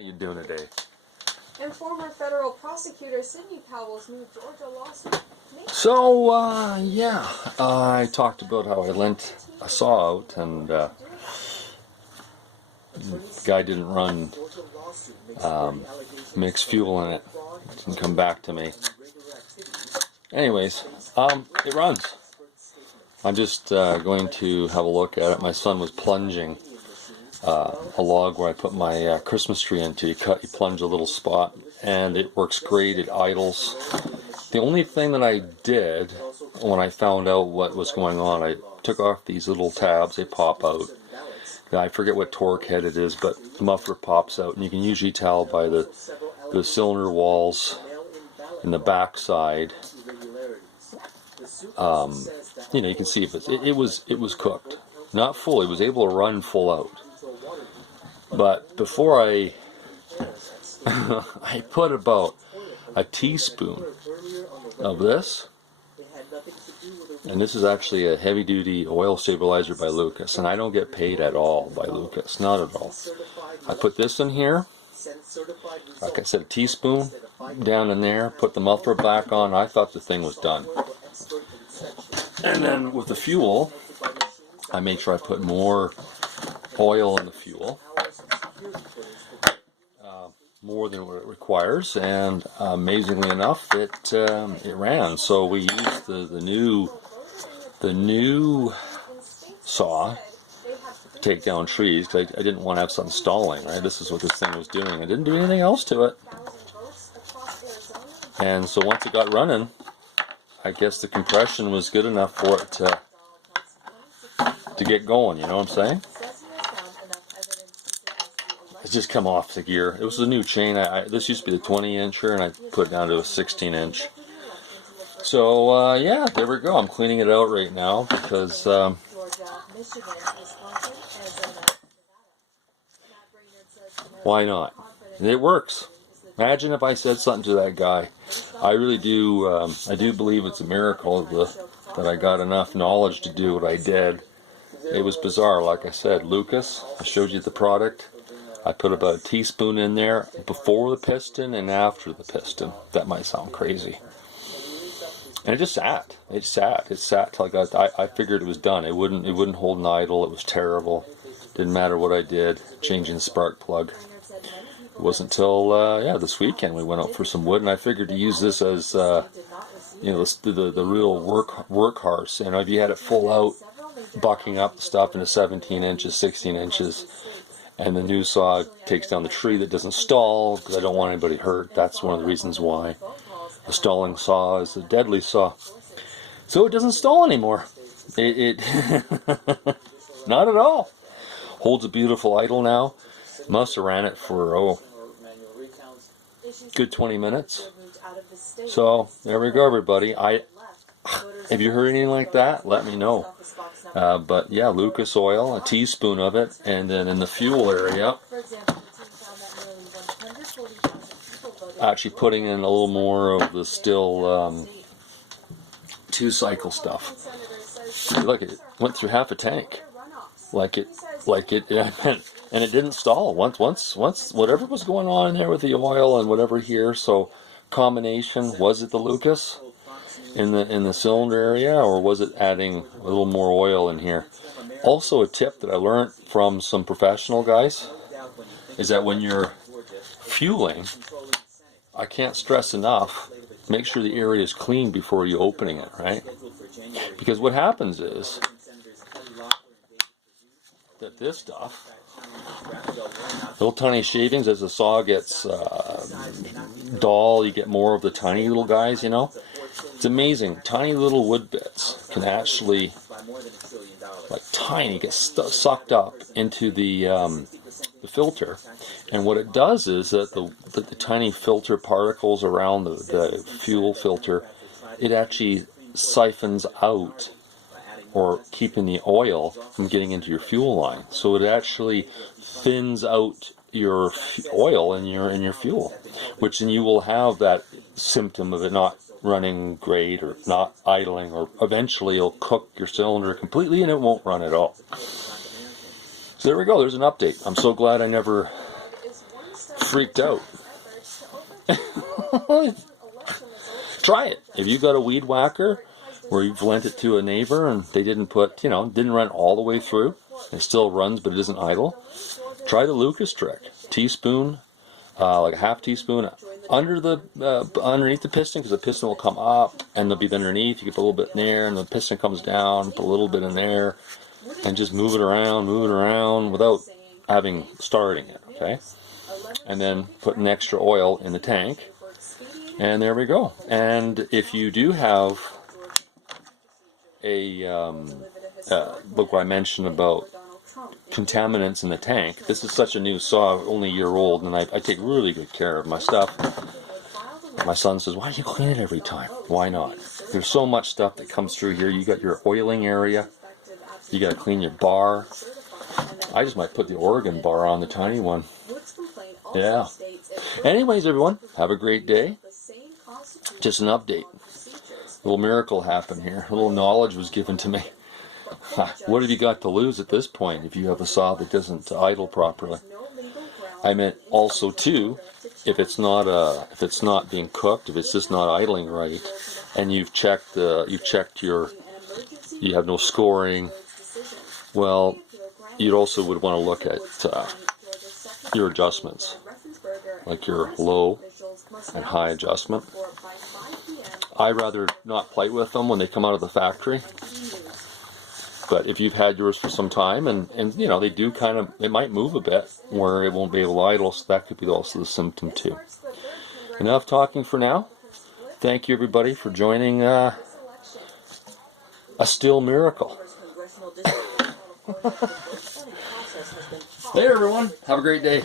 How are you doing today? And former federal prosecutor Sidney Powell's new Georgia lawsuit. So, I talked about how I lent a saw out and the guy didn't run mixed fuel in it. It didn't come back to me. Anyways, it runs. I'm just going to have a look at it. My son was plunging a log where I put my Christmas tree into. You plunge a little spot, and it works great. It idles. The only thing that I did when I found out what was going on, I took off these little tabs. They pop out. I forget what torque head it is, but the muffler pops out, and you can usually tell by the cylinder walls in the back side. You can see if it was cooked, not full. It was able to run full out. But before I I put about a teaspoon of this, and this is actually a heavy-duty oil stabilizer by Lucas, and I don't get paid at all by Lucas, not at all. I put this in here, like I said, a teaspoon down in there, put the muffler back on. I thought the thing was done. And then with the fuel, I make sure I put more oil in the fuel, more than what it requires, and amazingly enough, it ran. So we used the new saw to take down trees, because I didn't want to have something stalling, right? This is what this thing was doing. I didn't do anything else to it. And so once it got running, I guess the compression was good enough for it to get going, you know what I'm saying? It's just come off the gear. It was a new chain. This used to be the 20-incher, and I put it down to a 16-inch. So, yeah, there we go. I'm cleaning it out right now because why not? It works. Imagine if I said something to that guy. I really do. I do believe it's a miracle that I got enough knowledge to do what I did. It was bizarre. Like I said, Lucas, I showed you the product. I put about a teaspoon in there before the piston and after the piston. That might sound crazy. And it just sat. It sat till I figured it was done. It wouldn't hold an idle. It was terrible. Didn't matter what I did, changing the spark plug. It wasn't until this weekend we went out for some wood, and I figured to use this as the real workhorse. And if you had it full out, bucking up the stuff into 17 inches, 16 inches. And the new saw takes down the tree that doesn't stall, because I don't want anybody hurt. That's one of the reasons why. The stalling saw is a deadly saw. So it doesn't stall anymore. It not at all. Holds a beautiful idle now. Must have ran it for, good 20 minutes. So, there we go, everybody. If you heard anything like that, let me know. But yeah, Lucas oil, a teaspoon of it, and then in the fuel area, actually putting in a little more of the Stihl 2-cycle stuff. Look, it went through half a tank, like it, and it didn't stall. Once, whatever was going on in there with the oil and whatever here. So, combination, was it the Lucas in the cylinder area, or was it adding a little more oil in here? Also, a tip that I learned from some professional guys is that when you're fueling, I can't stress enough, make sure the area is clean before you opening it, right? Because what happens is that this stuff, little tiny shavings, as the saw gets dull, you get more of the tiny little guys, you know. It's amazing. Tiny little wood bits can actually, like tiny, get sucked up into the filter. And what it does is that the tiny filter particles around the fuel filter, it actually siphons out, or keeping the oil from getting into your fuel line. So it actually thins out your oil in your fuel, which then you will have that symptom of it not running great or not idling, or eventually it'll cook your cylinder completely and it won't run at all. So there we go, there's an update. I'm so glad I never freaked out. Try it. If you got a weed whacker where you've lent it to a neighbor and they didn't put, didn't run all the way through, it still runs but it isn't idle, try the Lucas trick. Teaspoon, like a half teaspoon underneath the piston, because the piston will come up and there'll be underneath. You get a little bit in there and the piston comes down, put a little bit in there, and just move it around without starting it, okay? And then put an extra oil in the tank, and there we go. And if you do have a look what I mentioned about contaminants in the tank. This is such a new saw, only a year old, and I take really good care of my stuff. My son says, why do you clean it every time? Why not? There's so much stuff that comes through here. You got your oiling area. You got to clean your bar. I just might put the Oregon bar on, the tiny one. Yeah. Anyways, everyone, have a great day. Just an update. A little miracle happened here. A little knowledge was given to me. What have you got to lose at this point if you have a saw that doesn't idle properly? I meant also too, if it's not being cooked, if it's just not idling right, and you have no scoring, well, you also would want to look at your adjustments, like your low and high adjustment. I rather not play with them when they come out of the factory. But if you've had yours for some time, and they do they might move a bit where it won't be able to idle, so that could be also the symptom too. Enough talking for now. Thank you everybody for joining a Stihl Miracle. Hey everyone, have a great day.